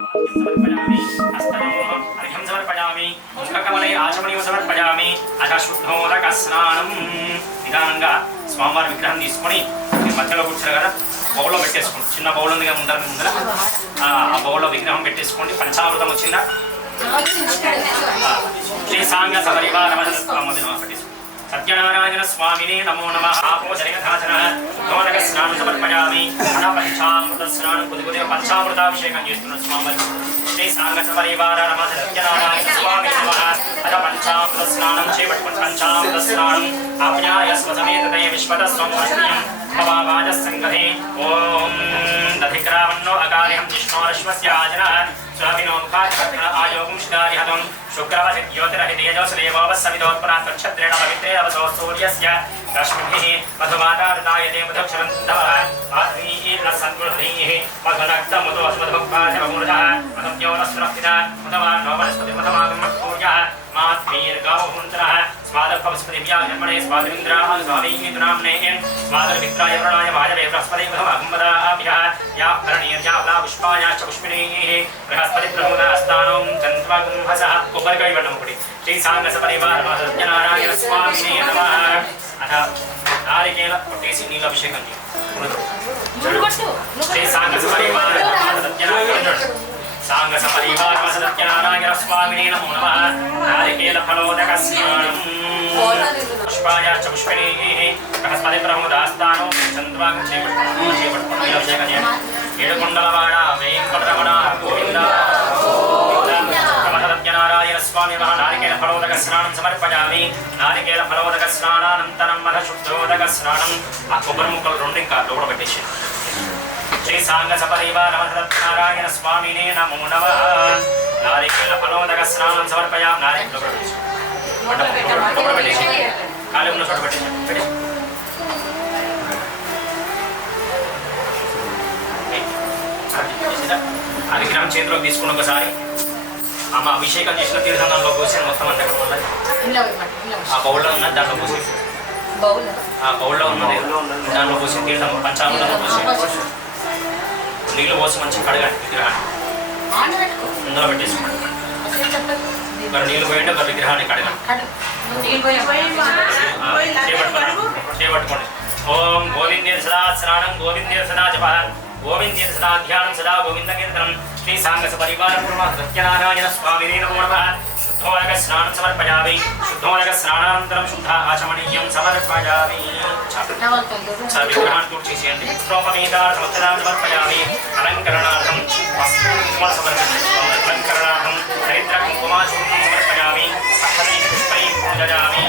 समर्पयामि हस्तयोः अर्घ्यं समर्पयामि मुखकमले आचमनीयं समर्पयामि अथ शुद्धोदक स्नानं నిదానంగా స్వామివారి విగ్రహం తీసుకొని మధ్యలో కూర్చోరు కదా బౌల్లో పెట్టేసుకోండి చిన్న బౌల్ ఉంది కదా ముందర ఆ బౌల్లో విగ్రహం పెట్టేసుకోండి పంచామృతం వచ్చిందా శ్రీ సాంగ సపరివార సత్యనారాయణ స్వామినే నమో నమః ఆపో జనగధాచన గోనక స్నానం సమర్పయామి పంచామృత స్నానం కొద్దిగా పంచామృతాభిషేకం చేస్తున్నారు స్వామివారి శ్రీ సాంగ సపరివార నమ సత్యనారాయణ స్వామి నమః అథ పంచామృత స్నానం చేపట్టుకుని పంచామృత స్నానం ఆజ్ఞాయ స్వసమేతతే విశ్వత స్వమస్యం భవావాజ సంగతే ఓం దధిక్రావన్నో అకార్యం విష్ణోరశ్వస్య ఆజన स्वामिनो मुखाचक्र आयोगं शिदारिहतं शुक्रवहि ज्योतिरहितेजोसदेवोपस्सविदोत्परात्क्षत्रेण पवित्रे अवसो सूर्यस्य रश्मिभिः मधुमातारुदायते मधुक्षरन्तवः आत्मीर्नसद्गुणधीः मधुनक्तमुतो अस्मद्भक्ताधिमूर्धः मधुव्योनस्रस्थिता मधुमान्नो वनस्पतिमधुमागं मत्सूर्यः मात्मीर्गावहुन्तरः स्वादपवस्पतिभ्याः जन्मने स्वादिन्द्राः स्वामीतुनाम्ने स्वादर्मित्राय वरुणाय वायवे बृहस्पति मधुमागम्बदाभ्यः या भरणीर्यावला पुष्पायाश्च पुष्पिणीः बृहस्पति प्रमुदास्तानं चन्द्रगुंहसः कोपरिकाय वर्णमुकुटि श्री सांगस परिवार सत्यनारायण स्वामिने नमः अथ नारिकेल कोटेसी नीलाभिषेकं श्री सांगस परिवार सत्यनारायण सांगस परिवार सत्यनारायण स्वामिने नमो नमः नारिकेल फलोदक स्नानं पुष्पायाश्च पुष्पिणीः बृहस्पति प्रमुदास्तानं चन्द्रगुंहसः नीलाभिषेकं ఏడుకొండలవాడ వెంకటరమణ గోవింద సత్యనారాయణ స్వామి నారికేల ఫలోదక స్నానం సమర్పయామి నారికేల ఫలోదక స్నానానంతరం మధ శుద్ధోదక స్నానం ఆ కొబ్బరి ముక్కలు రెండు ఇంకా లోపల పెట్టేసి శ్రీ సాంగ సపరివార సత్యనారాయణ స్వామినే నమో నమః నారికేల ఫలోదక స్నానం సమర్పయామి నారికేల లోపల పెట్టేసి ఖాళీ ఉన్న చోట పెట్టేసి ఆ విగ్రహం చేతిలోకి తీసుకుని ఒకసారి ఆమె అభిషేకం చేసిన తీర్థంలో పోసి మొత్తం అంతా కూడా ఉన్నది ఆ బౌల్లో ఉన్నది దాంట్లో పోసి ఆ బౌల్లో ఉన్నది దాంట్లో పోసి తీర్థం పంచామృతంలో పోసి నీళ్ళు పోసి మంచిగా కడగండి విగ్రహాన్ని అందులో పెట్టేసుకోండి మరి నీళ్ళు పోయండి ఒక విగ్రహాన్ని కడగండి చేపట్టుకోండి ఓం గోవిందేర్ సదా స్నానం గోవిందేర్ సదా జప गोविंदेर सदा ध्यानं सदा गोविंदकीर्तनं श्री सांगस परिवार सत्यनारायण स्वामिने नमो नमः शुद्धोदक स्नानं समर्पयामि शुद्धोदक स्नानानन्तरं शुद्ध आचमनीयं समर्पयामि सर्वविग्रहान् तुष्टिशयन्ति प्रोपमेतार्थमत्तदां समर्पयामि अलङ्करणार्थं वस्त्रं समर्पयामि अलङ्करणार्थं हरिद्रकुङ्कुमाचूर्णं समर्पयामि अक्षतैः पुष्पैः पूजयामि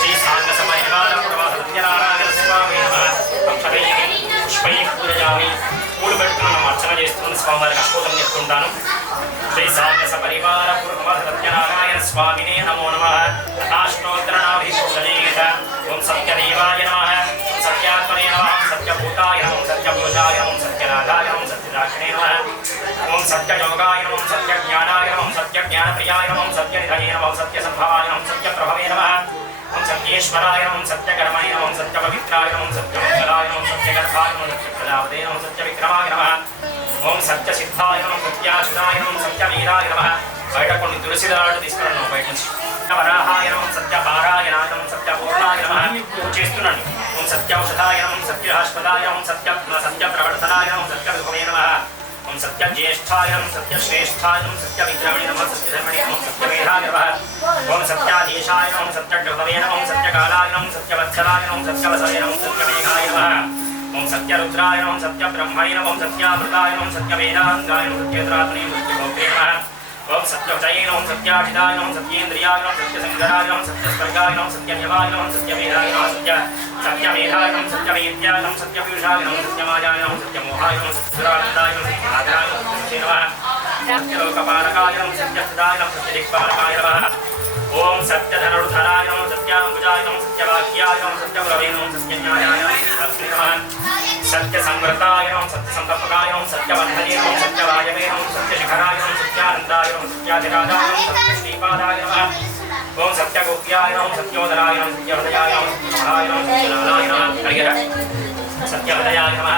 श्री सांगस परिवार सत्यनारायण स्वामिने नमः अक्षतैः पुष्पैः पूजयामि पूలు పెట్టుకున్న అర్చన చేస్తున్న స్వామివారికి అష్టోత్తరం చెప్తుంటాను శ్రీ సాంగస పరివార సత్యనారాయణ స్వామినే నమో నమః అష్టాష్టోత్తరాభిషేకం ఓం సత్యదేవాయ నమః ఓం సత్యాత్మనే నమః సత్యభూతాయ నమః సత్యపురుషాయ నమః సత్యనాథాయ నమః సత్యదాక్షిణే నమః ఓం సత్యయోగాయ నమః సత్యజ్ఞానాయ నమః సత్యజ్ఞానప్రియాయ నమః సత్యనిధయే నమః సత్యసంభవాయ నమః సత్యప్రభవే నమః ओम सत्येश्वराय नमः सत्यकर्मणे नमः सत्यपवित्राय नमः सत्यमंगलाय नमः सत्यगर्भाय नमः सत्यप्रजापते नमः सत्यविक्रमाय नमः ओम सत्यसिद्धाय नमः सत्याशुराय नमः सत्यवीराय नमः బయట కొన్ని తులసిదళాలు తీసుకున్నాను బయట నుంచి వరాహాయ నమః సత్యపారాయ నమః సత్యపూర్ణాయ నమః చేస్తున్నాను ఓం సత్యౌషధాయ నమః సత్యహాస్పదాయ నమః సత్యప్రవర్తనాయ నమః సత్యవిభవే నమః ओम सत्यज्येष्ठाय नमः सत्यश्रेष्ठाय नमः सत्यविक्रमणे नमः सत्यधर्मणे नमः सत्यमेधाय नमः ओम सत्याधीशाय नमः सत्यगर्भवे नमः सत्यकालाय नमः सत्यवत्सलाय नमः सत्यवसवे नमः सत्यमेघाय नमः ओम सत्यरुद्राय नमः सत्यब्रह्मणे नमः सत्यामृताय नमः सत्यवेदांगाय नमः सत्येन्द्रात्मने सत्यभोक्त्रे नमः ओम सत्यवचये नमः सत्याचिताय नमः सत्येन्द्रियाय नमः सत्यसंगराय नमः सत्यस्वर्गाय नमः सत्यनियमाय नमः सत्यमेधाय नमः सत्यमेधाय नमः सत्यवेद्याय नमः सत्यपुरुषाय नमः सत्यमायाय नमः सत्यमोहाय नमः सत्यरानन्दाय नमः सत्यनाथाय नमः सत्यलोकपालकाय नमः सत्यसदाय नमः सत्यदिक्पालकाय नमः ओम सत्यधनुर्धराय नमः सत्याम्बुजाय नमः सत्यवाक्याय नमः सत्यगुरवे नमः सत्यज्ञानाय नमः सत्यसंवृताय नमः सत्यसंकल्पकाय नमः सत्यवर्धने नमः सत्यवायवे नमः सत्यशिखराय नमः सत्यानन्दाय नमः सत्याधिराजाय नमः सत्यश्रीपादाय नमः ओम सत्यगोप्याय नमः सत्योदराय नमः सत्यहृदयाय नमः सत्यमहाय नमः सत्यनाराय नमः करियरा सत्यहृदयाय नमः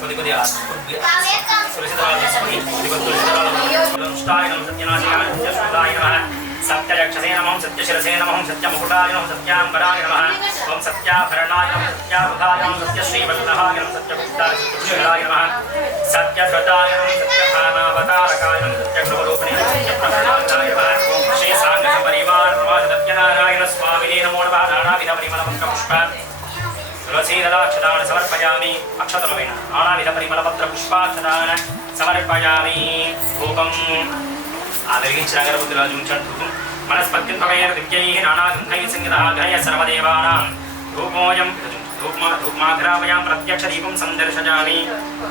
कोदि कोदि सुरक्षितवाद सत्यसंष्टाय नमः सत्यनाशाय नमः सत्यशूलाय नमः सत्ययक्षसे नमः सत्यशिरसे नमः सत्यमुकुटाय नमः सत्याम्बराय नमः ओम सत्याभरणाय नमः सत्यावधाय नमः सत्यश्रीवल्लभाय नमः सत्यगुप्ताय सत्यकुशलाय नमः सत्यव्रताय नमः सत्यभामावतारकाय नमः सत्यगृहरूपिणे नमः सत्यप्रभृणाय नमः श्री सांगत परिवार नमः सत्यनारायण स्वामिने नमो नमः नानाविध परिमलपुष्प तुलसीदलाक्षदान समर्पयामि अक्षतमेन नानाविध परिमलपत्र पुष्पाक्षदान समर्पयामि धूपं आदरिंచిన అగరబత్తులు ఉంచండి మనస్పత్యం తమేన దివ్యైః నానాగంధైః సంగీతః సర్వదేవానాం ధూపోయం ధూపమాఘ్రామయాం ప్రత్యక్ష దీపం సందర్శయామి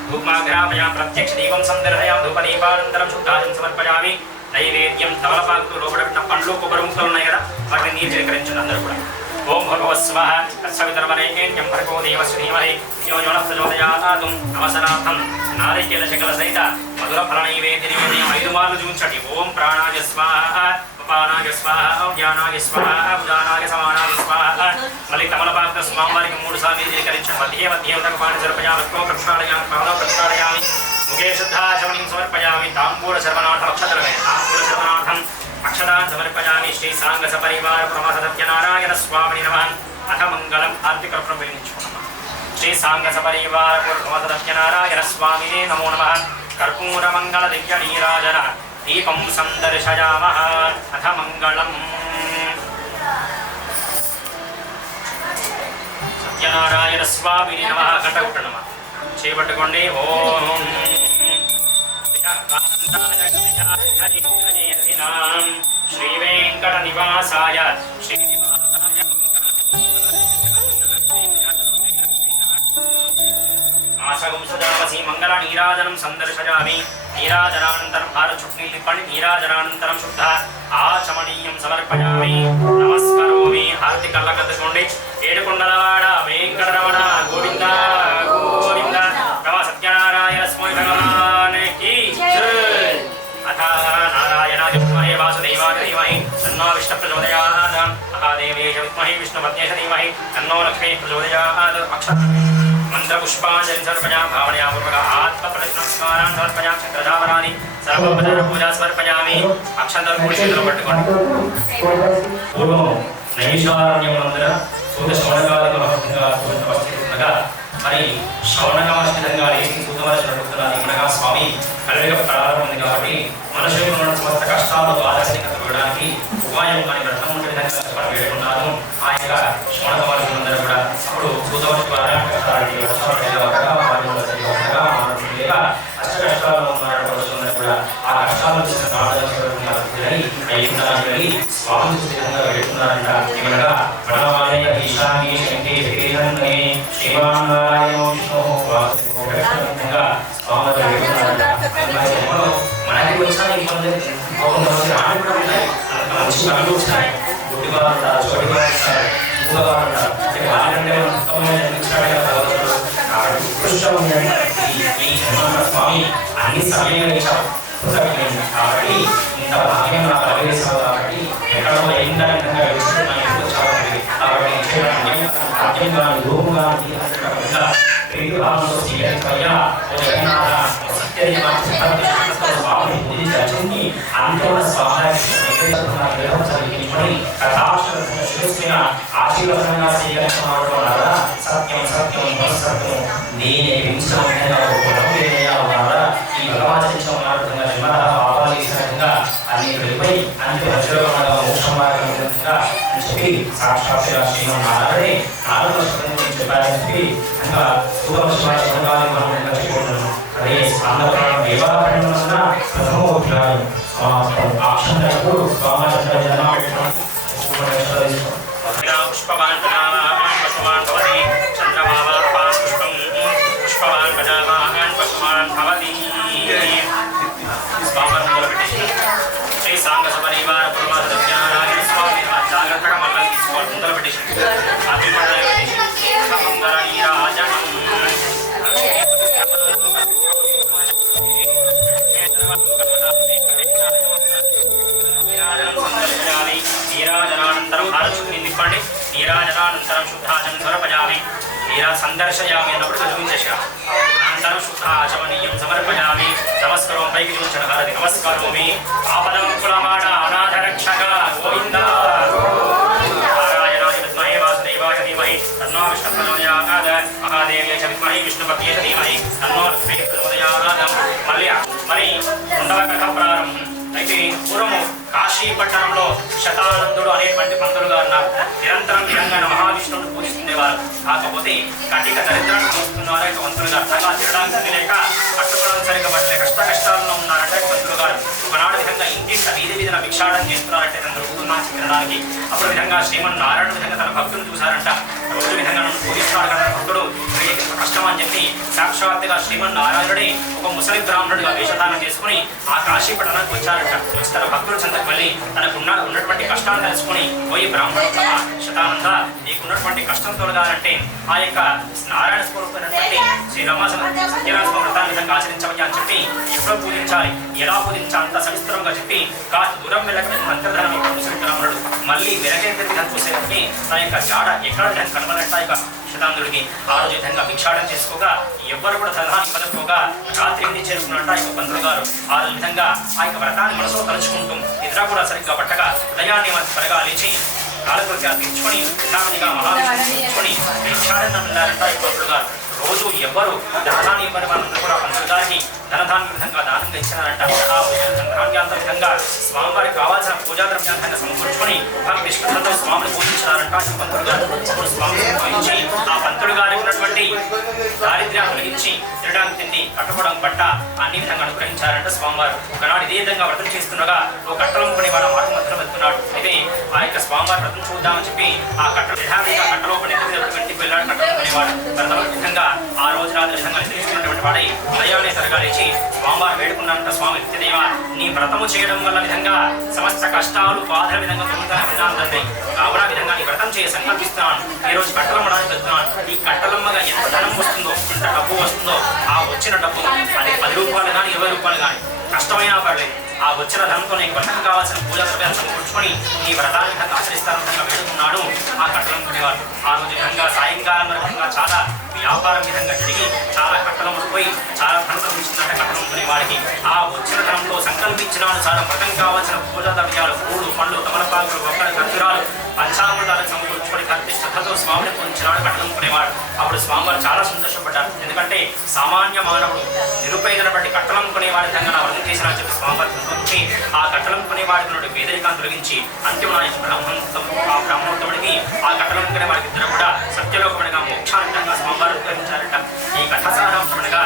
ధూపమాఘ్రామయాం ప్రత్యక్ష దీపం సందర్శయామి ధూపదీపానంతరం శుద్ధాయం సమర్పయామి నైవేద్యం తమలపాకుతో లోపల పండ్లు కొబ్బరి ముక్కలు ఉన్నాయి కదా వాటిని నీరు చిలకరించండి అందరూ కూడా ఓం భగవస్వః తత్సవితుర్వరేణ్యం భర్గో దేవస్య ధీమహి ధియో యో నః ప్రచోదయాత్ అవసరార్థం నారికేల శకల సహిత మధుర ఫల నైవేద్యం 5 మార్లు చూంచండి ఓం ప్రాణాయ స్వాహ అపానాయ స్వాహ జ్ఞానాయ స్వాహ ఉదానాయ సమానాయ స్వాహ మళ్ళీ తమలపాకుతో స్వామివారికి 3 సార్లు స్వీకరించండి మధ్య మధ్య ఉదకపాని సమర్పయామి ప్రక్షాళయామి పాదం ప్రక్షాళయామి ముఖే శుద్ధాచమనిం సమర్పయామి తాంబూల శర్వనాథం అక్షతలమే తాంబూల శర్వనాథం అక్షదాన్ సమర్పయామి శ్రీ సాంగ సపరివార ప్రమాద సత్యనారాయణ స్వామిని నమః అథ మంగళం ఆర్తికర్పణం వేయించుకున్నాం శ్రీ సాంగ సపరివార ప్రమాద సత్యనారాయణ స్వామినే నమో నమః కర్పూర మంగళ దివ్య నీరాజన దీపం సందర్శయామః అథ మంగళం సత్యనారాయణ స్వామిని నమః కంఠకుట్ట నమః చేపట్టుకోండి ఓం श्री वेंकट निवासाय आसगं सदावसी मंगल नीराजनं संदर्शयामि नीराजनानन्तरं भारचुट्नी लिप्पणि नीराजनानन्तरं शुद्ध आचमनीयं समर्पयामि नमस्करोमि हार्दिकल्लकद्दकोंडि ఏడుకొండలవాడ వెంకటరమణ గోవింద గోవింద నమ సత్యనారాయణ స్వామి భగవాన్ కి జై అథ నారాయణాయ విద్మహే వాసుదేవాయ ధీమహి తన్నో విష్ణు ప్రచోదయాత్ మహాదేవేయ విద్మహే విష్ణుపత్న్యై ధీమహి తన్నో లక్ష్మీ ప్రచోదయాత్ అక్షర మంత్ర పుష్పాంజలి సమర్పయామి భావనయా పూర్వక ఆత్మ ప్రదక్షిణాన్ సమర్పయామి చక్రధావరాని సర్వోపచార పూజా సమర్పయామి అక్షంతరం కూడి చేతులు పట్టుకోండి పూర్వం నైషారణ్యమునందర సూత శ్రవణకాలిక మహత్వంగా ఉపస్థితుండగా మరి శ్రవణకామశితంగా సూతమనగా స్వామి కలిగ ప్రారంభం ఉంది కాబట్టి మనుషులకు ఉన్న సమస్త కష్టాలు ఆదర్శికత చూడడానికి ఉపాయం కానీ వ్రతం ఉండే విధంగా చెప్పడం వేడుకున్నాను ఆ యొక్క శ్రవణకామశులందరూ కూడా అప్పుడు సూతమని ద్వారా అష్ట కష్టాలు ఉన్నటువంటి కూడా ఆ కష్టాలు స్వామి విధంగా వేడుకున్నారంట ఏమనగా ప్రణవాలయ ఈశాన్య శంకే శ్రీరంగే శ్రీమానారాయణ మనకి వచ్చిన ఇబ్బంది మంచి పనులు వచ్చినాయి గుడ్డివారు ఉంటారు చోటివారు ఉంటారు ఇంకోవారు ఉంటారు వాళ్ళంటే ఉత్తమమైన స్వామి అన్ని సమయంగా ఇచ్చారు కాబట్టి ఇంత భాగ్యం నాకు కలిగేసావు కాబట్టి ఎక్కడో ఏంటంగా కాబట్టి రూపుగా ఆశీర్వదంగా స్వీకరించడం సత్యం సత్యం సత్యం నేనే ఈ భగవాచరించడం ఆపాదించినట్టుగా అన్ని వెళ్ళిపోయి అన్ని ప్రచురంగా మోక్షం మార్గంగా అని చెప్పి సాక్షాత్ శ్రీమన్నారాయణే నాలుగు చెప్పారని చెప్పి ఇంకా సూపర్శివాన్ని మనం చెప్పుకుంటున్నాం అదే ఆంధ్రప్రదేశ్ దేవాలయంలో ప్రథమోధ్యాయం అక్షంతకు స్వామి పుష్పవాన్ పశుమాన్ భవతి చంద్రమావాన్ పుష్పం పుష్పవాన్ ప్రజావాన్ పశుమాన్ భవతి స్వామి మొదలుపెట్టేసి శ్రీ సాంగ సపరివార పురమాద సత్యనారాయణ స్వామి జాగ్రత్తగా మళ్ళీ తీసుకోవాలి మొదలుపెట్టేసి నీరాజనానంతరం ఆరచుకుని నింపండి నీరాజనానంతరం శుద్ధాజనం సమర్పయామి నీరా సందర్శయామి అన్నప్పుడు చూపించేసాం चन्दनं शुद्धाचमनीयं समर्पयामि नमस्करोमि पैकी హారతి నమస్కరోమి ఆపదం కులమాడ అనాథరక్షక గోవింద నారాయణాయ విద్మహే వాసుదేవాయ ధీమహి తన్నో విష్ణు ప్రచోదయాత్ మహాదేవ్యై చ విద్మహే విష్ణుపత్యై ధీమహి తన్నో లక్ష్మీ ప్రచోదయాత్ మరి రెండవ కథ ప్రారంభం. అయితే పూర్వము కాశీ పట్టణంలో శతానందుడు అనేటువంటి పంతులు గారు ఉన్నారు. నిరంతరం తెలంగాణ మహావిష్ణువును పూజిస్తుండేవారు. కాకపోతే కటిక దరిద్రాన్ని చూస్తున్నారు ఇక పంతులు గారు. సగా తినడానికి లేక కట్టుకోవడం సరిగ్గా పట్టలే కష్టాల్లో ఉన్నారంటే పంతులు గారు. ఒకనాడు విధంగా ఇంటింట వీధిన భిక్షాటం చేస్తున్నారంటే తను దొరుకుతున్నా తినడానికి. అప్పుడు విధంగా శ్రీమన్నారాయణ విధంగా తన భక్తులు చూశారంట. రోజు విధంగా నన్ను పూజిస్తున్నాడు కదా భక్తుడు కష్టం అని చెప్పి సాక్షాత్తుగా శ్రీమన్నారాయణుడే ఒక ముసలి బ్రాహ్మణుడిగా వేషధానం చేసుకుని ఆ కాశీ పట్టణానికి వచ్చారంట. వచ్చి తన భక్తుల చెంతకు వెళ్ళి తనకు ఉన్నటువంటి కష్టాన్ని తెలుసుకుని పోయి బ్రాహ్మణుడు శతానంద నీకున్నటువంటి కష్టం తొలగాలంటే ఆ యొక్క నారాయణ స్వరూపమైనటువంటి శ్రీ సత్యనారాయణ వ్రతాన్ని విధంగా ఆచరించవయ్యా అని చెప్పి ఎప్పుడో పూజించాలి ఎలా పూజించాలి అంత సవిస్తరంగా చెప్పి కాస్త దూరం వెళ్ళక మంత్రధనం ముసలి బ్రాహ్మణుడు మళ్ళీ వెనకేంద్ర విధంగా చూసేసరికి తన యొక్క జాడ ఎక్కడ విధంగా కనబడట యొక్క శతాంధుడికి ఆ రోజు విధంగా భిక్షాటం చేసుకోగా ఎవ్వరు కూడా సలహాన్ని పలుకోగా రాత్రి ఇంటి చేరుకున్నట్ట యొక్క పంతులు గారు ఆ రోజు విధంగా ఆ యొక్క వ్రతాన్ని మనసులో తలుచుకుంటూ నిద్ర కూడా సరిగ్గా పట్టగా ఉదయాన్ని త్వరగా లేచి కాలకృత్యాలు తీర్చుకొని యథావిధిగా మహావిష్ణుని భిక్షాటం వెళ్ళారంట ఈ పంతులు గారు. రోజు ఎవ్వరు ధనాన్ని ఇవ్వని వాళ్ళందరూ కూడా పంతులు గారికి ధనధాన్య విధంగా దానంగా ఇచ్చినారంట. ఆ ధాన్యాంత విధంగా స్వామివారికి కావాల్సిన పూజా ద్రవ్యాంతాన్ని సమకూర్చుకొని విష్ణుతో స్వామిని పూజించారంట పంతులు గారు. స్వామి పూజించి ఆ పంతులు గారికి ఉన్నటువంటి దారిద్ర్యాన్ని తొలగించి తినడానికి తిండి కట్టుకోవడం బట్ట అన్ని విధంగా అనుగ్రహించారంట స్వామివారు. ఒకనాడు ఇదే విధంగా వ్రతం చేస్తుండగా ఓ కట్టలం పడి వాడు మార్గ మధ్యలో వెళ్తున్నాడు. అయితే ఆ యొక్క స్వామివారి వ్రతం చూద్దామని చెప్పి ఆ కట్టలో పడి ఇంటికి వెళ్ళాడు. కట్టలో పడేవాడు వ్రతం విధంగా ఆ రోజు రాత్రి విధంగా నిద్రించుకున్నటువంటి వాడై ఉదయాన్నే త్వరగా లేచి స్వామివారు వేడుకున్నారంట. స్వామి నిత్యదేవ నీ వ్రతము చేయడం వల్ల విధంగా సమస్త కష్టాలు బాధల విధంగా పొందుతాయి కావున విధంగా నీ వ్రతం చేయ సంకల్పిస్తున్నాను. ఈ రోజు కట్టలమ్మడానికి వెళ్తున్నాను. ఈ కట్టలమ్మగా ఎంత ధనం వస్తుందో ఎంత డబ్బు వస్తుందో ఆ వచ్చిన డబ్బు అది 10 రూపాయలు కానీ 20 రూపాయలు కానీ కష్టమైనా పర్లేదు ఆ వచ్చిన ధనంతో నీకు వ్రతం కావాల్సిన పూజా ద్రవ్యాలు సమకూర్చుకొని ఈ వ్రతాన్ని విధంగా ఆచరిస్తారని వేడుకున్నాడు ఆ కట్టలం కొనేవారు. ఆ రోజు విధంగా సాయంకాలం విధంగా చాలా వ్యాపారం విధంగా జరిగి చాలా కట్టలములు పోయి చాలా ధనం లభించిందంటే కట్టలం కొనేవాడికి ఆ వచ్చిన ధనంలో సంకల్పించిన అనుసారం వ్రతం కావాల్సిన పూజా ద్రవ్యాలు పూలు పండ్లు తమలపాకులు ఒక్కడి ఖర్జురాలు పంచామృతాలకు సమకూర్చుకొని కట్టి శ్రద్ధతో స్వామిని పూజించినాడు కట్టలం కొనేవాడు. అప్పుడు స్వామివారు చాలా సంతోషపడ్డారు. ఎందుకంటే సామాన్య మానవుడు నిరుపేదనటువంటి కట్టలం కొనేవాడి విధంగా నా వ్రతం చేసినా చెప్పి స్వామివారి గురించి ఆ కట్టలం కొనేవాడికి నుండి పేదరికాన్ని తొలగించి అంతిమనాయ ఆ బ్రాహ్మణోత్తముడికి ఆ కట్టలం కొనేవాడికి ఇద్దరు కూడా సత్యలోకమనగా మోక్షాంతంగా స్వామివారు ఉపయోగించారట. ఈ కథ సారాంశమనగా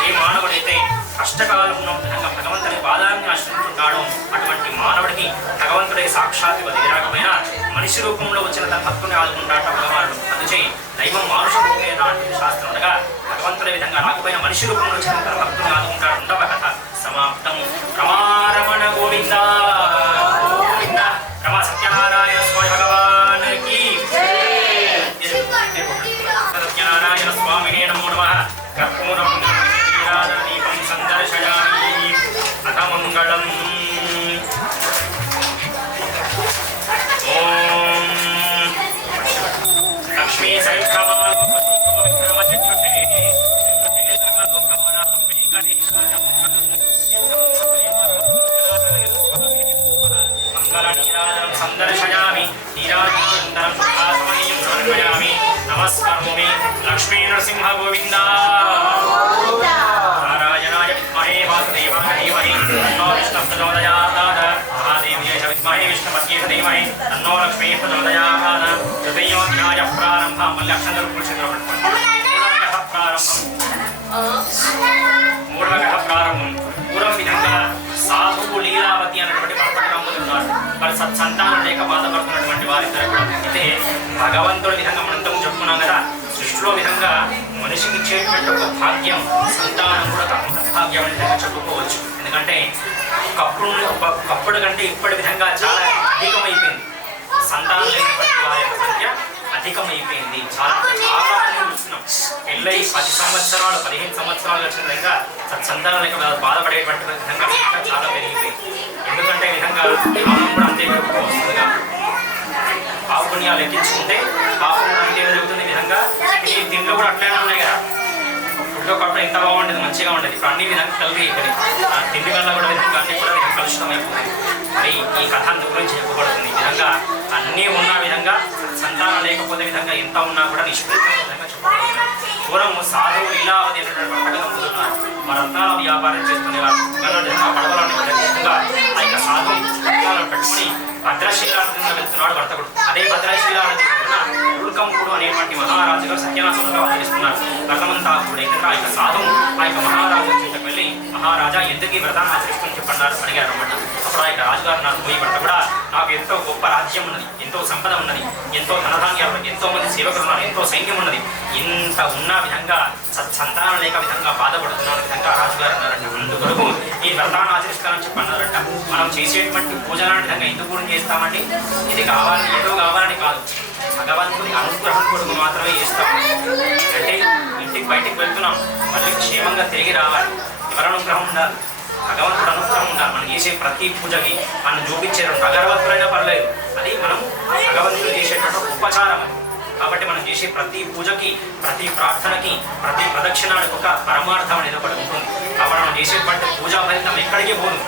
ఏ మానవుడైతే కష్టకాలంలో విధంగా భగవంతుని పాదాన్ని ఆశ్రయించుకుంటాడో అటువంటి మానవుడికి భగవంతుడే సాక్షాత్ వదిలేరాకపోయినా మనిషి రూపంలో వచ్చిన తన భక్తుని ఆదుకుంటాట భగవానుడు. అందుచే దైవం మానుష రూపమే నాటి శాస్త్రం ఉండగా భగవంతుడి విధంగా రాకపోయిన మనిషి రూపంలో వచ్చిన తన భక్తుని ఆదుకుంటాడు. ఉండవ కథ సమాప్తం. రమారమణ గోవింద గోవింద రమ సత్యనారాయణ స్వామి భగవానికి సత్యనారాయణ స్వామినే నమో నమః. కర్పూరం దీపం సందర్శయామి అథ మంగళం. ఓం లక్ష్మీ మంగళనీరాజనం సందర్శయామి నీరాజనం సుఖాసమనీయం సమర్పయామి నమస్కరోమి. లక్ష్మీ నరసింహ గోవింద. నారాయణాయ విద్మహే వాసుదేవాయ ధీమహి తన్నో విష్ణుః ప్రచోదయాత్ మహాదేవ్యై చ విద్మహే విష్ణుపత్యై ధీమహి తన్నో లక్ష్మీః ప్రచోదయాత్. తృతీయోధ్యాయ ప్రారంభం. మళ్ళీ అక్షంతలు కూర్చుంటారు. మూడవ కథ ప్రారంభం. పూర్వం విధంగా సాధువు లీలావతి అనేటువంటి పర్వతరాములు ఉన్నారు. వారి సత్సంతానం లేక బాధపడుతున్నటువంటి వారిద్దరు కూడా. అయితే భగవంతుడి విధంగా మనంతం చెప్పుకున్నాం కదా సృష్టిలో విధంగా మనిషికి ఇచ్చేటువంటి ఒక భాగ్యం సంతానం కూడా భాగ్యం అని విధంగా చెప్పుకోవచ్చు. ఎందుకంటే ఒకప్పుడు కంటే ఇప్పటి విధంగా చాలా అధికమైపోయింది. సంతానం లేనటువంటి వారి యొక్క సంఖ్య అధికమైపోయింది. చాలా చూస్తున్నాం. పెళ్ళై 10 సంవత్సరాలు 15 సంవత్సరాలు వచ్చిన విధంగా సత్సంతానం లేక బాధపడేటువంటి విధంగా చాలా పెరిగిపోయింది. ఎందుకంటే విధంగా పాపం కూడా అంతే పెరుగుతూ వస్తుందిగా. పాపుణ్యాలు ఎక్కించుకుంటే పాపం అంతే జరుగుతుంది. విధంగా ఈ దీంట్లో కూడా అట్లనే ఉన్నాయి కదా. ఇంట్లో ఒకప్పుడు ఎంత బాగుండేది, మంచిగా ఉండేది. ఇప్పుడు అన్ని విధంగా కలిగి ఇక్కడ తిండి వల్ల కూడా విధంగా అన్ని కూడా కలుషితం అయిపోతుంది. మరి ఈ కథ అందు గురించి చెప్పబడుతుంది. ఈ విధంగా అన్నీ ఉన్న విధంగా సంతానం లేకపోతే విధంగా ఎంత ఉన్నా కూడా నిష్పత్తి విధంగా చెప్పబడుతుంది. పూర్వం సాధువులు లీలావతి అనేటువంటి వర్తకులు మా రత్నాల వ్యాపారం చేస్తునేవారు. పడవలని విధంగా ఆ యొక్క సాధువు రత్నాలను పెట్టుకుని భద్రశీలావతిగా వెళ్తున్నాడు వర్తకుడు. అదే భద్రశీలావతి ఉల్కంకుడు అనేటువంటి మహారాజుగా సత్యనాశంగా అవతరిస్తున్నారు. వ్రతమంతా కూడా ఏంటంటే ఆ యొక్క సాధువు ఆ యొక్క మహారాజు చెంతకు వెళ్ళి, మహారాజా ఎందుకు ఈ వ్రతాన్ని ఆచరిస్తుని చెప్పన్నారు అడిగారు అన్నమాట. అప్పుడు ఆ యొక్క రాజుగారు నాకు పోయి భర్త కూడా నాకు ఎంతో గొప్ప రాజ్యం ఉన్నది, ఎంతో సంపద ఉన్నది, ఎంతో ధనధాన్యాలు, ఎంతో మంది సేవకులు ఉన్నారు, ఎంతో సైన్యం ఉన్నది, ఇంత ఉన్న విధంగా సత్సంతానం లేక విధంగా బాధపడుతున్న విధంగా రాజుగారు అన్నారంట. అందుకొరకు ఈ వ్రతాన్ని ఆచరిస్తానని చెప్పి అన్నారంట. మనం చేసేటువంటి పూజ లాంటి విధంగా ఎందుకు కూడా చేస్తామండి? ఇది కావాలని ఏదో కావాలని కాదు, భగవంతుని అనుగ్రహం కొడుకు మాత్రమే చేస్తాం. అంటే ఇంటికి బయటికి వెళ్తున్నాం, మళ్ళీ క్షేమంగా తిరిగి రావాలి, ఎవరి అనుగ్రహం ఉండాలి, భగవంతుడు అనుగ్రహం ఉండాలి. మనం చేసే ప్రతి పూజకి మనం చూపించేటువంటి అగరవత్తులైనా పర్లేదు, అది మనం భగవంతుడు చేసేటువంటి ఉపచారం అది. కాబట్టి మనం చేసే ప్రతి పూజకి, ప్రతి ప్రార్థనకి, ప్రతి ప్రదక్షిణానికి ఒక పరమార్థం అనేది ఒకటి ఉంటుంది. కాబట్టి మనం చేసేటువంటి పూజా ఫలితం ఎక్కడికి పోదు.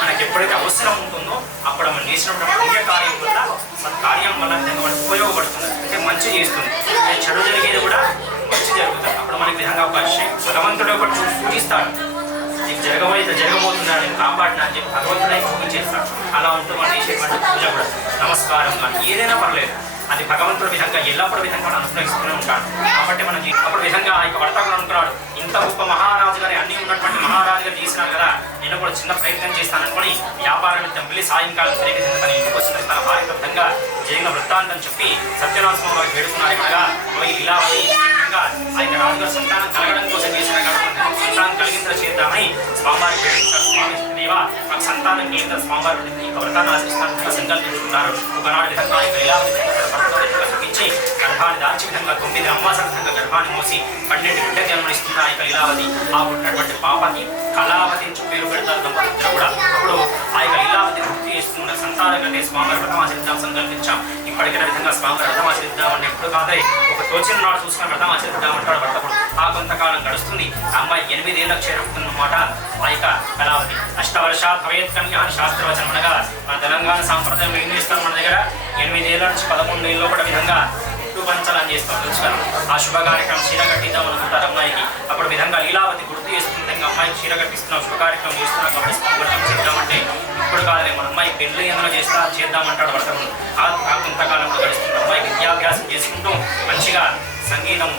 మనకి ఎప్పుడైతే అవసరం ఉంటుందో అప్పుడు మనం చేసినప్పుడు పుణ్యకార్యం వల్ల సత్కార్యం వల్ల మనకు ఉపయోగపడుతుంది, అంటే మంచి చేస్తుంది. చెడు జరిగేది కూడా మంచి జరుగుతుంది. అప్పుడు మనకి విధంగా ఒక భగవంతుడు ఒకటి పూజిస్తాడు, నీకు జరగబోయేది జరగబోతున్నాడు, నేను కాపాడినా అని చెప్పి భగవంతుడే పూజించేస్తాడు. అలా ఉంటూ మనం చేసేటువంటి పూజ కూడా నమస్కారం కానీ ఏదైనా పర్లేదు, అది భగవంతుడి విధంగా ఎల్లప్పుడూ విధంగా మనం అనుగ్రహిస్తూనే ఉంటాడు. కాబట్టి మనం అప్పుడు విధంగా ఆ యొక్క వర్తకుడు అనుకున్నాడు, ఇంత గొప్ప మహారాజు గారి అన్ని ఉన్నటువంటి మహారాజు గారు చేసినారు కదా, నేను కూడా చిన్న ప్రయత్నం చేస్తాననుకుని వ్యాపారం నిమిత్తం వెళ్ళి సాయంకాలం తిరిగి తన ఇంటికి వచ్చిన తన భార్య విధంగా జరిగిన వృత్తాంతం చెప్పి సత్యనారాయణ వారికి వేడుకున్నారు. ఇక్కడ ఇలా ఆయన రాజుగారు సంతానం కలగడం కోసం చేసిన సంతానం కలిగింత చేద్దామని స్వామివారికి వేడుకుంటారు. స్వామి దేవా నాకు సంతానం కలిగిన స్వామివారి ఈ వ్రతాన్ని ఆచరిస్తాను సంకల్పించుకున్నారు. ఒకనాడు విధంగా ఇలా చూపించి గర్భాన్ని దాల్చి విధంగా 9 అమావాస విధంగా గర్భాన్ని మోసి 12 బిడ్డ జన్మనిస్తున్న ఆ యొక్క లీలావతి, ఆ పుట్టినటువంటి పాపకి కళావతి నుంచి పేరు పెడతారు దంపతులు కూడా. అప్పుడు ఆ యొక్క లీలావతి వృత్తి చేస్తున్న సంతానం కంటే స్వామివారి వ్రతం ఆచరిద్దాం సంకల్పించాం. ఇప్పటికైనా విధంగా స్వామివారి వ్రతం ఆచరిద్దామని ఎప్పుడు కాదే ఒక తోచిన నాడు చూసుకున్న వ్రతం ఆచరిద్దామంటాడు భర్తకుడు. ఆ కొంతకాలం గడుస్తుంది. ఆ అమ్మాయి 8 ఏళ్ళకు చేరుకుంటున్నమాట. ఆ యొక్క కళావతి అష్టవర్షాత్ భవేత్ కన్యా అని శాస్త్రవచనం అనగా మన తెలంగాణ సాంప్రదాయంలో ఏం చేస్తారు, మన దగ్గర 8 ఏళ్ళ నుంచి 11 ఏళ్ళలో కూడా విధంగా పంచాలని చేస్తాం తెలుసు కదా. ఆ శుభ కార్యక్రమం చీర కట్టిద్దాం అనుకుంటారు అమ్మాయికి. అప్పుడు విధంగా లీలావతి గుర్తు చేస్తుంది, విధంగా అమ్మాయికి చీర కట్టిస్తున్నాం, శుభ కార్యక్రమం చేస్తున్నాం కాబట్టి స్వామి చేద్దామంటే ఇప్పుడు కాదులే మన అమ్మాయి పెళ్లి ఏమైనా చేద్దామంటాడు వర్తకుడు. ఆ కొంతకాలంలో గడుస్తుంది. అమ్మాయి విద్యాభ్యాసం చేసుకుంటూ మంచిగా సంగీతం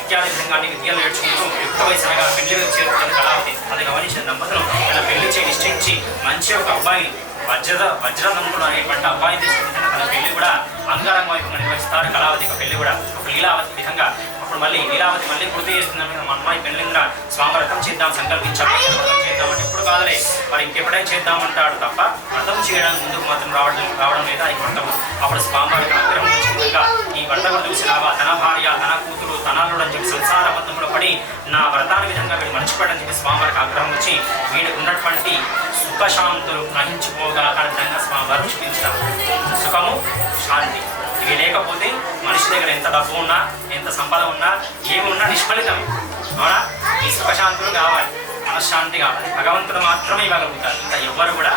ఇత్యాది విధంగా అన్ని విద్యలు నేర్చుకుంటూ యుక్త వయసుగా పెళ్లి చేరుకున్న కళావతి. అది గమనించిన దంపతులు తన పెళ్లి నిశ్చయించి మంచి ఒక అబ్బాయిని వజ్రదంతుడు అనేటువంటి అబ్బాయి తీసుకుంటే తన పెళ్లి కూడా అంగరంగ వైపు నిర్వహిస్తారు. కళావతి యొక్క పెళ్లి కూడా ఒక లీలావతి విధంగా. అప్పుడు మళ్ళీ లీలావతి మళ్ళీ గుర్తు చేస్తుందని మా అమ్మాయి పెళ్లిగా స్వామి వ్రతం చేద్దాం సంకల్పించాం, వ్రతం చేద్దామంటే ఇప్పుడు కాదులే మరి ఇంకెప్పుడైనా చేద్దామంటాడు తప్ప వ్రతం చేయడానికి ముందుకు మాత్రం రావడం లేదా ఈ వ్రతం. అప్పుడు స్వామివారికి అనుగ్రహం వచ్చిందిగా ఈ వ్రతం చూసి రావా తన భార్య తన కూతురు తనలుడు అని చెప్పి సంసార బద్ధంలో పడి నా వ్రతాన్ని విధంగా వీడు మర్చిపోయాడని చెప్పి స్వామివారికి ఆగ్రహం వచ్చి వీడికి ఉన్నటువంటి సుఖశాంతులు గ్రహించుకోగా విధంగా స్వామివారు చూపించారు. సుఖము శాంతి ఇవి లేకపోతే మనిషి దగ్గర ఎంత డబ్బు ఉన్నా ఎంత సంపద ఉన్నా ఏమి ఉన్నా నిష్ఫలితమే. అవునా? ఈ సుఖశాంతులు కావాలి, మనశ్శాంతి కావాలి, భగవంతుడు మాత్రమే ఇవ్వగలుగుతారు, ఇంకా ఎవ్వరు కూడా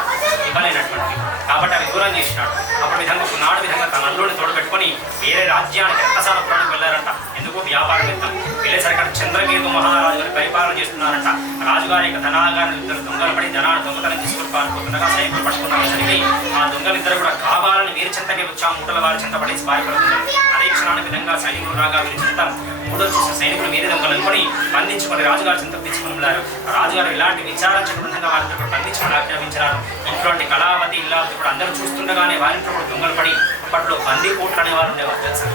ఇవ్వలేనటువంటి. కాబట్టి అవి దూరం చేసినాడు. అప్పుడు విధంగా ఒకనాడు విధంగా తన అల్లుడిని తోడుపెట్టుకొని వేరే రాజ్యానికి రక్తసాలపురానికి వెళ్ళారంట. ఎందుకు? వ్యాపారం వెళ్తాం. వెళ్ళేసరికి అక్కడ చంద్రకేతు మహారాజు గారి పరిపాలన చేస్తున్నారంట. రాజుగారి యొక్క ధనాగారిని ఇద్దరు దొంగలు పడి ధనాన్ని దొంగతనం తీసుకొని పారిపోతుండగా సైనికులు పట్టుకున్నసరికి ఆ దొంగలిద్దరు కూడా కావాలని వీరి చెంతకే వచ్చా మూటల వారి చెంత పడేసి పారిపడుతున్నారు. అదే క్షణానికి విధంగా సైనికులు రాగా వీరి చెంత మూడో చేసిన సైనికులు వీరి దొంగలను కొని బంధించుకొని రాజుగారి చెంతకు తీసుకుని వెళ్ళారు. రాజుగారు ఇలాంటి విచారించిన విధంగా వారితో బంధించుకొని ఆజ్ఞాపించారు. ఇంట్లోంటి కళావతి ఇల్లావతి కూడా అందరూ చూస్తుండగానే వారింట్లో కూడా దొంగలు పడి అప్పట్లో బందీకోట్లు అనేవారు ఉండేవారు తెలుసా.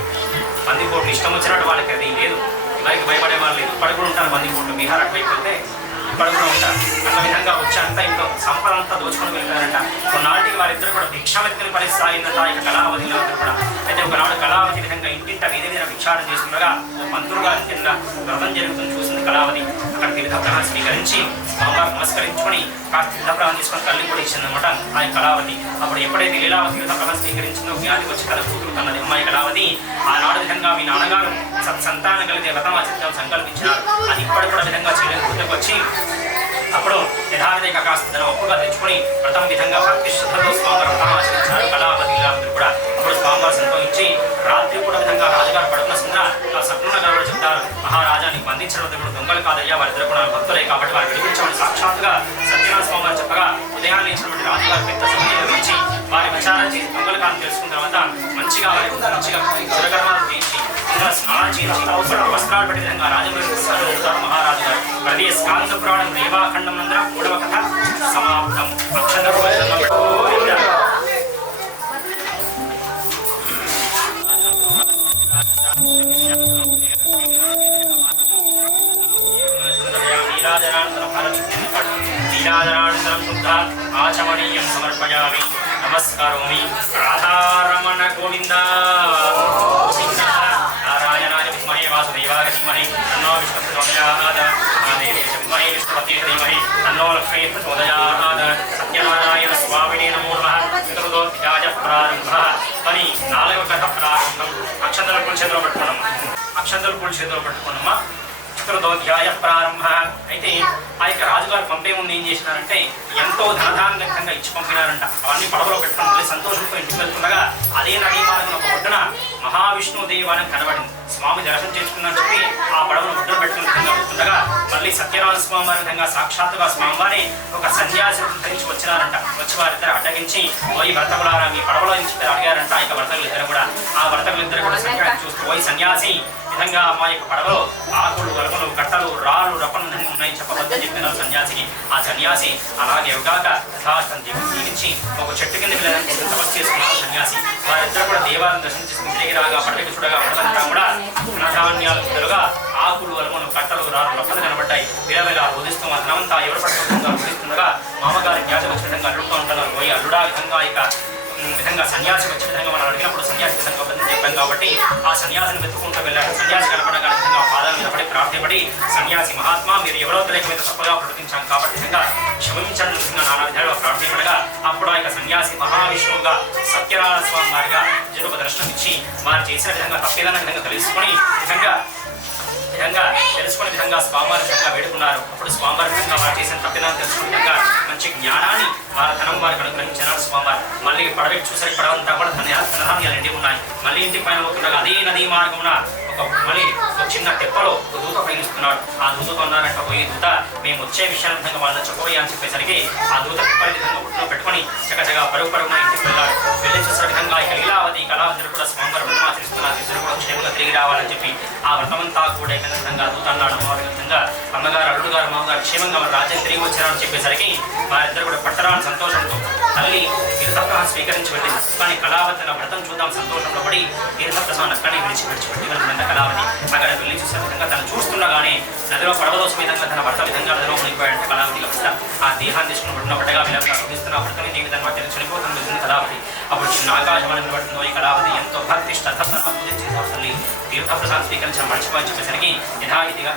బందీకోట్లు ఇష్టం వచ్చినట్టు వాళ్ళకి అది లేదు, ఎవరికి భయపడే వాళ్ళు లేదు. ఇప్పటి కూడా ఉంటారు బందీకోట్లు. బీహార్ అటు అయిపోతే ఇప్పటి కూడా ఉంటారు. అన్న విధంగా వచ్చి అంతా ఇంట్లో సంపద అంతా దోచుకొని వెళ్ళారంట. కొన్నాటికి వారిద్దరు కూడా భిక్షామెత్తుని పరిస్థితి సాగిందంట ఇక కళావతిలో కూడా. అయితే ఒకనాడు కళావతి విధంగా ఇంటి ఇంట వీధి మీద విచారణ చేస్తుండగా మంత్రులుగా కింద వ్రతం జరుగుతుంది చూసింది కళావతి. అక్కడ తీర్థప్రహారం స్వీకరించి స్వామివారు నమస్కరించుకొని తీర్థప్రహారం తీసుకొని తల్లి కూడా ఇచ్చిందనమాట ఆ కళావతి. అప్పుడు ఎప్పుడైతే లీలావతి తీర్థప్రహారం స్వీకరించిందో వ్యాధి వచ్చి తన కూతురు తన్నది అమ్మాయి కళావతి. ఆనాడు విధంగా మీ నాన్నగారు సత్సంతానం కలిగే వ్రతం ఆచరిద్దాం సంకల్పించినారు. అది ఇప్పటి కూడా విధంగా చేయడానికి గుర్తుకు వచ్చి అప్పుడు యథావిధిగా కాస్త ధనం ఒప్పుగా తెచ్చుకొని వ్రతం విధంగా భక్తి శ్రద్ధతో స్వామివారు వ్రతం ఆచరించారు కళావతి లీలావతి కూడా. అప్పుడు స్వామివారు సంతోషించి రాత్రి కూడా విధంగా రాజుగారు పడుకున్న సందర సప్న గారు చెప్తారు, మహారాజాన్ని బంధించడం కూడా దొంగలు కాదయ్యా, వారిద్దరు కూడా భక్తులే కాబట్టి వారు విడిపించమని సాక్షాత్తుగా సత్యనారాయణ స్వామి వారు చెప్పగా ఉదయాన్నే ఇచ్చినటువంటి రాజుగారు పెద్ద సమయంలో గురించి వారి విచారణ చేసి దొంగలు కాదని తెలుసుకున్న తర్వాత మంచిగా వారి మంచిగా చిరకర్మాలు చేయించి స్నానం చేయించి వస్త్రాలు పడే విధంగా రాజగురు మహారాజు గారు. ప్రతి స్కాంత పురాణం రేవాఖండం నందర మూడవ కథ సమాప్తం. నీరాజనానంతరం శుద్ధ ఆచమనీయం సమర్పయామి. నమస్కారోమి. రాధారమణ గోవింద నారాయణాయ విద్మహే వాసుదేవాయ ధీమహి తన్నో విష్ణుః ప్రచోదయాత్. మహాదేవి విద్మహే విష్ణుపత్యై ధీమహి తన్నో లక్ష్మీ ప్రచోదయాత్. సత్యనారాయణ స్వామినే నమో నమః. చతుర్థోధ్యాయ ప్రారంభః. పని 4వ కథ ప్రారంభం. అక్షంతలు పూల చేతిలో పట్టుకున్నామా, అక్షంతలు పూల చేతిలో పట్టుకున్నామా. చతుర్థోధ్యాయ ప్రారంభ. అయితే ఆ యొక్క రాజుగారు పంపే ముందు ఏం చేసినారంటే ఎంతో ధనధాన్యంగా ఇచ్చి పంపినారంట. అవన్నీ పడవలో పెట్టుకుని మళ్ళీ సంతోషంతో ఇంటికి వెళ్తుండగా అదే నదీ మార్గం ఒక ఒడ్డున మహావిష్ణువు దేవాలయం కనబడింది. స్వామి దర్శనం చేసుకుందని చెప్పి ఆ పడవను ఒడ్డున పెట్టుకుని విధంగా వెళ్తుండగా మళ్ళీ సత్యనారాయణ స్వామి వారి విధంగా సాక్షాత్తుగా స్వామివారి ఒక సన్యాసి ధరించి వచ్చినారంట. వచ్చి వారిద్దరు అడ్డగించి పోయి భర్తకులారా మీ పడవలో నుంచి అడిగారంట. ఇక భర్తకులిద్దరు కూడా ఆ భర్తకులిద్దరు కూడా సంఖ్య చూస్తూ పోయి సన్యాసి విధంగా మా యొక్క పడవలో ఆకులు వలకలు కట్టలు రాళ్ళు రప్పలు ఉన్నాయి చెప్పబద్దని చెప్పినారు సన్యాసికి. ఆ సన్యాసి అలాగే యుగాక యథార్థం జీవించి ఒక చెట్టు కింద వెళ్ళడానికి తపస్సు చేసుకున్నారు సన్యాసి. వారిద్దరు కూడా దేవాలయం దర్శనం చేసుకుని తిరిగి రాగా పడవకి చూడగా పడదంతా కూడా ధనధాన్యాలు బదులుగా ఆకులు వలకలు కట్టలు రాళ్ళు రప్పలు కనబడ్డాయి. విలవిలా రోధిస్తూ ఆ ధనమంతా ఎవరు పట్టుకుంటుందో రోధిస్తుండగా మామగారి జ్ఞాతి వచ్చిన విధంగా అల్లుడుతూ ఉంటారు. పోయి అల్లుడా విధంగా ఇక విధంగా సన్యాసి వచ్చిన విధంగా మనం అడిగినప్పుడు సన్యాసి విధంగా అబద్ధం చెప్పాం కాబట్టి ఆ సన్యాసిని వెతుక్కుంటూ వెళ్ళాడు. సన్యాసి కనపడగా విధంగా పాదాల మీద పడి ప్రార్థపడి సన్యాసి మహాత్మా మీరు ఎవరో తెలియకపోతే తప్పగా ప్రవర్తించాం కాబట్టి విధంగా క్షమించండి విధంగా నానా విధాలుగా ప్రార్థపడగా అప్పుడు ఆ యొక్క సన్యాసి మహావిష్ణువుగా సత్యనారాయణ స్వామి వారిగా జరుపు దర్శనం ఇచ్చి వారు చేసిన విధంగా తప్పేదన్న విధంగా తెలుసుకొని విధంగా తెలుసుకునే విధంగా స్వామివారి విధంగా వేడుకున్నారు. అప్పుడు స్వామివారి విధంగా వారు చేసిన తప్పిదాన్ని తెలుసుకునే విధంగా మంచి జ్ఞానాన్ని వారి ధనం వారికి అనుగ్రహించినారు స్వామివారు. మళ్ళీ పడవకి చూసరికి పడవంతా కూడా ధనధాన్యాలు నిండి ఉన్నాయి. మళ్ళీ ఇంటికి పైన పోతుండగా అదే నదీ మార్గమున మళ్ళీ ఒక చిన్న తెప్పలో ఒక దూత పయనిస్తున్నాడు. ఆ దూతతో ఉన్నారంట పోయి దూత మేము వచ్చే విషయాన్ని విధంగా వాళ్ళని చెప్పబోయా అని చెప్పేసరికి ఆ దూత తెప్పని విధంగా ఒట్టులో పెట్టుకొని చక్కగా పరుగున ఇంటికి వెళ్ళాడు. వెళ్ళి చూసిన విధంగా ఇక లీలావతి కళావతి కూడా స్వామివారి వ్రతం ఆచరిస్తున్నారు. ఇద్దరు కూడా క్షేమంగా తిరిగి రావాలని చెప్పి ఆ వ్రతమంతా కూడా విధంగా దూత అన్నాడు. అమ్మవారి విధంగా అమ్మగారు అల్లుడు గారు మామగారు క్షేమంగా మన రాజ్యం తిరిగి వచ్చారని చెప్పేసరికి వారిద్దరు కూడా పట్టరాని సంతోషంతో తల్లి తీర్థప్రసాదం స్వీకరించి వెళ్ళింది. కానీ కళావతి వ్రతం చూద్దాం సంతోషంలో పడి తీర్థప్రసాదం అక్కడే విడిచిపెట్టి వెళ్ళిందంట కళావతి. అక్కడ వెళ్ళి చూసిన విధంగా తను చూస్తుండగానే నదిలో పడవదోషం విధంగా తన భర్త విధంగా నదిలో మునిగిపోయాడంటే కళావతి వస్తా ఆ దేహాన్ని తీసుకుని పడిన పట్టగా విధంగా చూపిస్తున్న భర్తని నీ విధంగా చనిపోతుంది వెళ్తుంది కళావతి. అప్పుడు చిన్న ఆకాశవాణి నిలబడుతుందో ఈ కళావతి ఎంతో భక్తి శ్రద్ధ పూజ చేసిన తల్లి తీర్థప్రసాదం స్వీకరించడం మర్చిపోని చెప్పేసరికి యథావిధిగా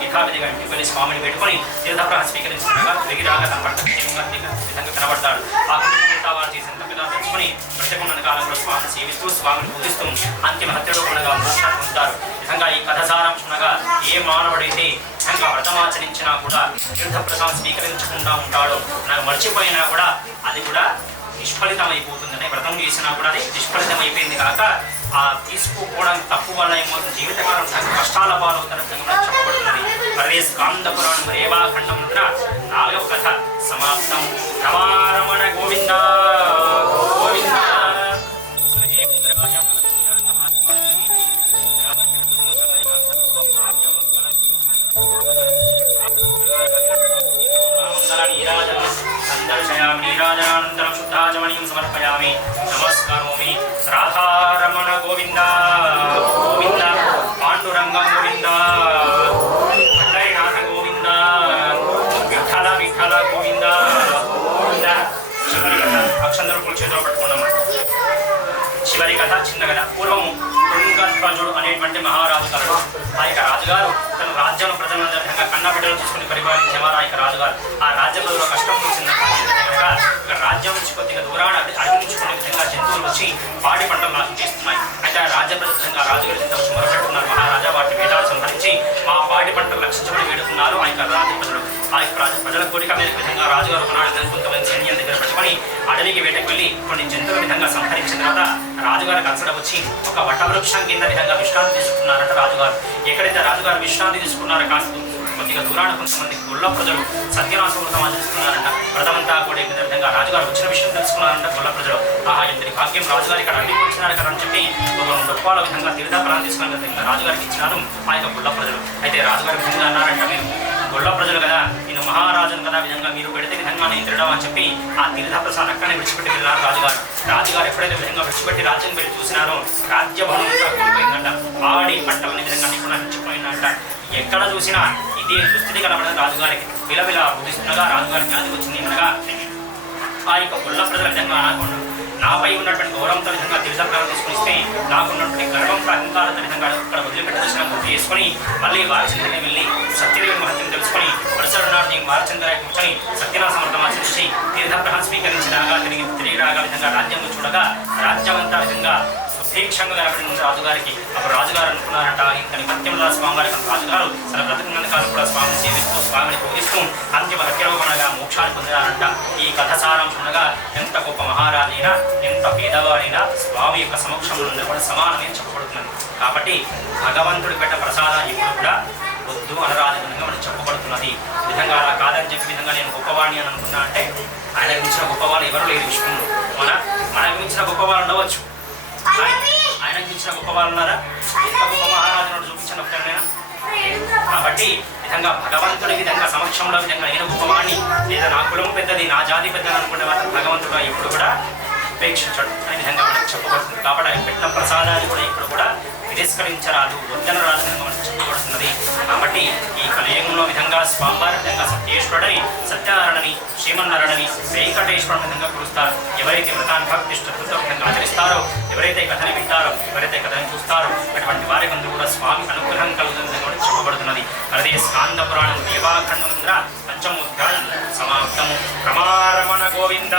ఇంటికి వెళ్ళి స్వామిని పెట్టుకొని తీర్థప్రసాదం స్వీకరించినగా తిరిగి రాగా తన భర్త విధంగా కనబడతాడు. ఆ కుటుంబంతో వారు చేసిన తప్పిదాలు తెలుసుకుని ప్రతికున్న కాలంలో స్వామిని సేవిస్తూ స్వామిని పూజిస్తూ అంతిమ హత్యలో ఉండగా మోక్షాన్ని పొందుతారు. విధంగా ఈ కథ సారాంశంగా ఏ మానవుడైతే విధంగా వ్రతమాచరించినా కూడా తీర్థప్రసాదం స్వీకరించకుండా ఉంటాడో నాకు మర్చిపోయినా కూడా అది కూడా నిష్ఫలితమైపోతుందని వ్రతం చేసినా కూడా అది నిష్ఫలితమైపోయింది కాక ఆ తీసుకోవడం తప్పు వల్ల ఏమవుతుంది జీవితకాలం కష్టాల పాలవుతారని చెప్పబడుతుంది. మరే స్కాంద పురాణం రేవాఖండం 4వ కథ సమాప్తం. రమారమణ గోవింద గోవింద. సందర్శయామి నీరాజనానంతరం శుద్ధాచమనీయం సమర్పయామి. నమస్కారోమి. రాధారమణ గోవింద గోవింద. పాండురంగ గోవింద. పట్టైనాథ గోవింద. విఠల విఠల గోవింద గోవింద. చివరి కథ అక్షంతలు చేతిలో పట్టుకున్నాము. చివరి కథ చిన్న కథ. పూర్వము తుంగధ్వజుడు అనేటువంటి మహారాజు గారు. ఆ యొక్క రాజుగారు తన రాజ్యం ప్రజలందరి విధంగా కన్న బిడ్డలు చూసుకుని పరిపాలించేవారు ఆ యొక్క రాజుగారు. ఆ రాజ్య ప్రజల్లో కష్టం వచ్చింది కనుక రాజ్యం నుంచి కొద్దిగా దూరాన్ని అడిగించుకునే విధంగా జంతువులు వచ్చి పాడి పంటలు నాశనం చేస్తున్నాయి. అయితే ఆ రాజ్య ప్రజలు ఆ రాజుగారి చింత వచ్చి మొరపెట్టుకున్నారు. మహారాజా వాటి వేదాలు సంహరించి మా పాడి పంటలు రక్షించబడి వేడుకున్నారు ఆ యొక్క రాజ్య ప్రజలు. ఆ యొక్క ప్రజల కోరిక మీద విధంగా రాజుగారు ఒకనాడు కొంతమంది సైన్యం దగ్గర పెట్టుకొని అడవికి వేటకు వెళ్ళి కొన్ని జంతువుల విధంగా సంహరించిన తర్వాత రాజుగారికి అలసట వచ్చి ఒక వటవృక్షం కింద విధంగా విశ్రాంతి తీసుకున్నారట రాజుగారు. ఎక్కడైతే రాజుగారు విశ్రాంతి తీసుకున్నారో కాస్త కొద్దిగా దూరాన కొంతమంది గొల్ల ప్రజలు సత్యనాశం ఆచరిస్తున్నారంట. వ్రతమంతా కూడా విధంగా రాజుగారు వచ్చిన విషయం తెలుసుకున్నారంట గొల్ల ప్రజలు. ఆహా ఎంతటి భాగ్యం రాజుగారు ఇక్కడ అడిగి వచ్చినారు కదా అని చెప్పి ఒక డొప్పాల విధంగా తీర్థాపరాన్ని తీసుకున్న రాజుగారికి ఇచ్చినారు ఆ యొక్క గొల్ల ప్రజలు. అయితే రాజుగారి విధంగా అన్నారంట, మీరు గొల్ల ప్రజలు కదా, నేను మహారాజును కదా, విధంగా మీరు పెడితే విధంగా నేను తినడం అని చెప్పి ఆ తీర్థప్రసాద్ అక్కడనే విడిచిపెట్టి వెళ్ళినారు రాజుగారు. రాజుగారు ఎప్పుడైతే విధంగా విడిచిపెట్టి రాజ్యం వెళ్ళి చూసినారో రాజ్యభవనం కోల్పోయిందంట. పాడి పంటలని విధంగా కూడా నచ్చిపోయిందంట. ఎక్కడ చూసినా ఇదే దుస్థితి కనబడదు రాజుగారికి. విలవిల బుద్ధిస్తుండగా రాజుగారి జ్ఞాతి వచ్చింది అనగా ఆ యొక్క గొల్ల ప్రజల విధంగా అనకుండా నాపై ఉన్నటువంటి గౌరవంతో విధంగా తీర్థప్రాణం తీసుకుని ఇస్తే నాకున్నటువంటి గర్వంతో అహంకారంతో విధంగా అక్కడ వదిలిపెట్టి దర్శనం గుర్తు చేసుకుని మళ్ళీ వారచంద్రని వెళ్ళి సత్యదేవి మహత్యం తెలుసుకొని వరుసడు నాడు నేను వారచంద్రాన్ని కూర్చొని సత్యనాథ సమర్థం ఆచరించి తీర్థప్రహం స్వీకరించినాగా తిరిగి రాగా విధంగా రాజ్యం చూడగా రాజ్యమంతా విధంగా సుభీక్షంగా కనబడింది రాజుగారికి. అప్పుడు రాజుగారు అనుకున్నారంట, ఇంతని మత్యంలో స్వామివారి రాజుగారు తన బ్రతుకున్న కాలం కూడా స్వామిని సేవిస్తూ స్వామిని పూజిస్తూ అంతిమ హత్యరూపంగా మోక్షాన్ని పొందారంట. ఈ కథ సారాంశంగా ఎంత గొప్ప మహారాజైనా ఎంత పేదవారైనా స్వామి యొక్క సమక్షంలో కూడా సమానమే చెప్పబడుతున్నది. కాబట్టి భగవంతుడి పెట్ట ప్రసాదాన్ని ఇప్పుడు కూడా వద్దు అనరాని విధంగా మనకు చెప్పబడుతున్నది. విధంగా అలా కాదని చెప్పి విధంగా నేను గొప్పవాణి అని అనుకున్నా అంటే ఆయనకు మించిన గొప్పవాళ్ళు ఎవరు లేరు విష్ణువులు. మనకు మించిన గొప్పవాళ్ళు ఉండవచ్చు, ఆయనకు మించిన గొప్పవాళ్ళు ఉన్నారా? ఎంత గొప్ప మహారాజును చూపించిన ఒక్కరినైనా. కాబట్టి విధంగా భగవంతుడి విధంగా సమక్షంలో విధంగా నేను గొప్పవాణ్ణి లేదా నా కులం పెద్దది నా జాతి పెద్దది అనుకునే వాటిని భగవంతుడు ఎప్పుడు కూడా ఉపేక్షించడు అనే విధంగా మనకు చెప్పబడుతుంది. కాబట్టి ఆయన పెట్టిన ప్రసాదాన్ని కూడా ఇప్పుడు కూడా తిరస్కరించరాదు, వద్దన రాదు మనకు చెప్పబడుతున్నది. కాబట్టి ఈ కలియుగంలో విధంగా స్వామివారి విధంగా సత్యేశ్వరుడని సత్యనారాయణని శ్రీమన్నారాయణని వెంకటేశ్వరుని విధంగా కురుస్తారు. ఎవరైతే వ్రతాన్ని భక్తి శ్రద్ధతో విధంగా ఆచరిస్తారో, ఎవరైతే కథని వింటారో, ఎవరైతే కథని చూస్తారో అటువంటి వారి కందు కూడా స్వామి అనుగ్రహం కలుగుతుంది విధంగా చెప్పబడుతున్నది. అదే స్కాంద పురాణం దేవాఖండ పంచమోధ్యాయం సమాప్తము. రమారమణ గోవింద.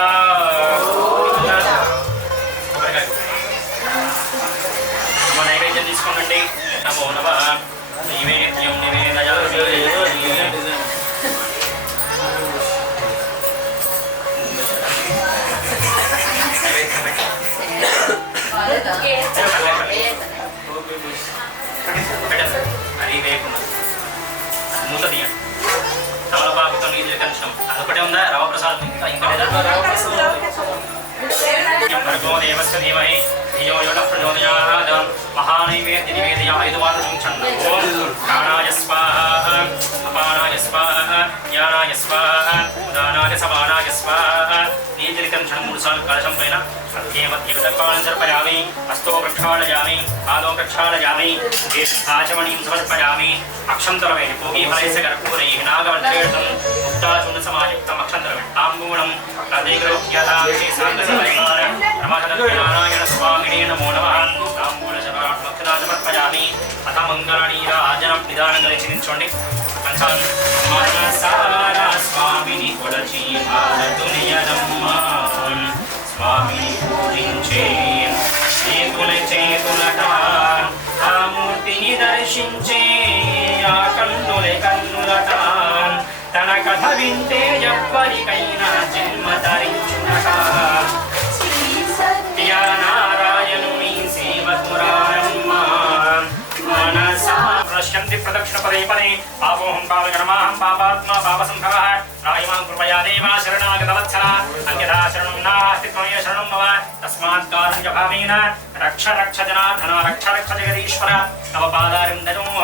నైవేద్యం తీసుకోండి. నమో నమ. నైవేద్యం నివేదయామి. అది వేయకుండా మూత తీయండి. తమలపాకుతో నీళ్ళు కలిసినాం అదొకటే ఉందా? రవప్రసాదం ఇంకా లేదా? దేవస్య ధీమహి ధియో యో నః ప్రచోదయాత్. మహానైవేద్య నివేదయామి. ఓం ప్రాణాయ స్వాహ, అపానాయ స్వాహ, జ్ఞానాయ స్వాహ, ఉదానాయ సమానాయ స్వాహ. నీతిలికంక్షణం 3 సార్లు కలశం పైన మధ్యమధ్యపాలను సమర్పయామి. హస్తో ప్రక్షాళయామి, పాదో ప్రక్షాళయామి, ఆచమణీం సమర్పయామి. అక్షంతరవేణి భూమి ఫలైస్య కర్పూరై నాగవల్లేతం ముక్తాచూర్ణ సమాయుక్తం అక్షంతరవేణి తాంబూలం నారాయణ స్వామినే నమో నమః. తాంబూల సమర్పయామి. అథ మంగళనీరాజనం నిదానం కలిసి నిల్చోండి. స్వామిని కొడచి స్వామిని పూజించే చేతుల చేతులట ఆ మూర్తిని దర్శించే ఆ కన్నుల కన్నులట. తన కథ వింటే ఎవ్వరికైనా జన్మ ధరించునట. నారాయణుని సేవకురారమ్మ మనసా పశ్యంతి ప్రదక్షిణ పదే పదే. పాపోహం పాపగణమాహం పాపాత్మా పాపసంభవః. రాయమాం కృపయా దేవా శరణాగతవత్సల. అన్యథా శరణం నాస్తి త్వమేవ శరణం మమ. తస్మాత్ కారుణ్య భావేన రక్ష రక్ష జనార్దన రక్ష రక్ష జగదీశ్వర. తవ పాదారిందనోః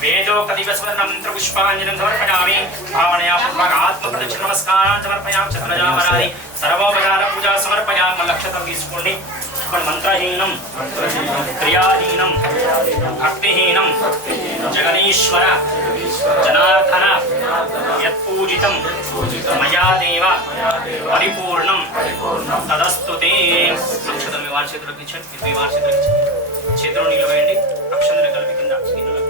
వేదోక్త దివస్వర్ణ మంత్ర పుష్పాంజలిం సమర్పయామి. భావనయా పూర్వక ఆత్మ ప్రదక్షిణ నమస్కారాన్ని సమర్పయామి. చతురజామరాది సర్వోపచార పూజా సమర్పయామి. లక్షతం తీసుకోండి. మంత్రహీనం క్రియాహీనం భక్తిహీనం జగదీశ్వర జనార్దన యత్పూజితం మయా దేవ పరిపూర్ణం తదస్తు తే. నక్షత్రం మీ వారి చేతులకు ఇచ్చండి, మీ వారి చేతులకు ఇచ్చండి. చేతిలో నీళ్ళు వేయండి. అక్షంతలు కలిపి కింద గిన్నెలో